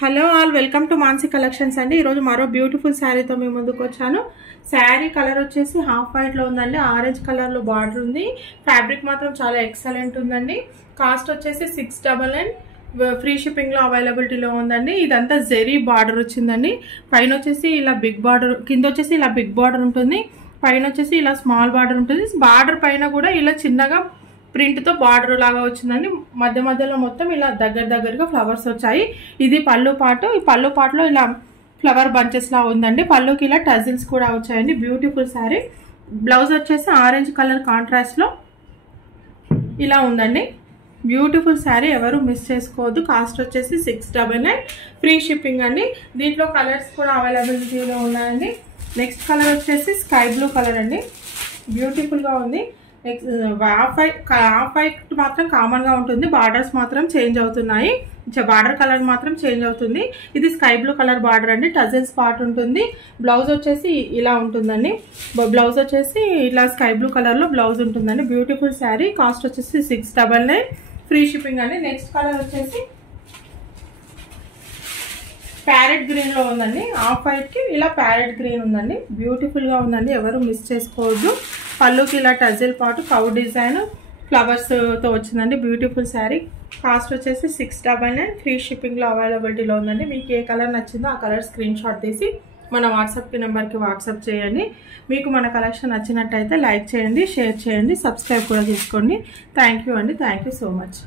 Hello all welcome to Mansi collections అండి. ఈరోజు మరో బ్యూటిఫుల్ శారీతో మీ ముందుకు వచ్చాను. శారీ కలర్ వచ్చేసి హాఫ్ వైట్ లో ఉందండి. ఆరెంజ్ కలర్ లో బార్డర్ ఉంది. ఫ్యాబ్రిక్ మాత్రం చాలా ఎక్సలెంట్ ఉందండి. కాస్ట్ వచ్చేసి 699 ఫ్రీ షిప్పింగ్ లో అవైలబిలిటీలో ఉందండి. ఇదంతా జెరీ బార్డర్ వచ్చిందండి. పైన వచ్చేసి ఇలా బిగ్ బార్డర్, కింద వచ్చేసి ఇలా బిగ్ బార్డర్ ఉంటుంది, పైన వచ్చేసి ఇలా స్మాల్ బార్డర్ ఉంటుంది. బార్డర్ పైన కూడా ఇలా చిన్నగా ప్రింట్ తో బార్డర్ లాగా వచ్చిందండి. మధ్య మధ్యలో మొత్తం ఇలా దగ్గరగా ఫ్లవర్స్ వచ్చాయి. ఇది పళ్ళు పాటు. ఈ పళ్ళు పాటులో ఇలా ఫ్లవర్ బంచెస్ లా ఉందండి. పళ్ళుకి ఇలా టజిల్స్ కూడా వచ్చాయండి. బ్యూటిఫుల్ శారీ. బ్లౌజ్ వచ్చేసి ఆరెంజ్ కలర్ కాంట్రాస్ట్ లో ఇలా ఉందండి. బ్యూటిఫుల్ శారీ, ఎవరు మిస్ చేసుకోవద్దు. కాస్ట్ వచ్చేసి 699 ఫ్రీ షిప్పింగ్ అండి. దీంట్లో కలర్స్ కూడా అవైలబిలిటీలో ఉన్నాయండి. నెక్స్ట్ కలర్ వచ్చేసి స్కై బ్లూ కలర్ అండి. బ్యూటిఫుల్ గా ఉంది. హాఫ్ వైట్ మాత్రం కామన్ గా ఉంటుంది. బార్డర్స్ మాత్రం చేంజ్ అవుతున్నాయి. బార్డర్ కలర్ మాత్రం చేంజ్ అవుతుంది. ఇది స్కై బ్లూ కలర్ బార్డర్ అండి. టజిల్స్ పార్ట్ ఉంటుంది. బ్లౌజ్ వచ్చేసి ఇలా ఉంటుందండి. బ్లౌజ్ వచ్చేసి ఇలా స్కై బ్లూ కలర్ లో బ్లౌజ్ ఉంటుందండి. బ్యూటిఫుల్ శారీ. కాస్ట్ వచ్చేసి 699 ఫ్రీ షిప్పింగ్ అండి. నెక్స్ట్ కలర్ వచ్చేసి ప్యారెట్ గ్రీన్ లో ఉందండి. హాఫ్ వైట్ కి ఇలా ప్యారెట్ గ్రీన్ ఉందండి. బ్యూటిఫుల్ గా ఉందండి, ఎవరు మిస్ చేసుకోవద్దు. పళ్ళుకి ఇలా టజిల్ పాటు కౌ డిజైన్ ఫ్లవర్స్ తో వచ్చిందండి. బ్యూటిఫుల్ శారీ. కాస్ట్ వచ్చేసి 699 ఫ్రీ షిప్పింగ్ లో అవైలబిలిటీలో ఉందండి. మీకు ఏ కలర్ నచ్చిందో ఆ కలర్ స్క్రీన్ షాట్ తీసి మన వాట్సాప్ నెంబర్కి వాట్సాప్ చేయండి. మీకు మన కలెక్షన్ నచ్చినట్టయితే లైక్ చేయండి, షేర్ చేయండి, సబ్స్క్రైబ్ కూడా చేసుకోండి. థ్యాంక్ యూ అండి. Thank you so much.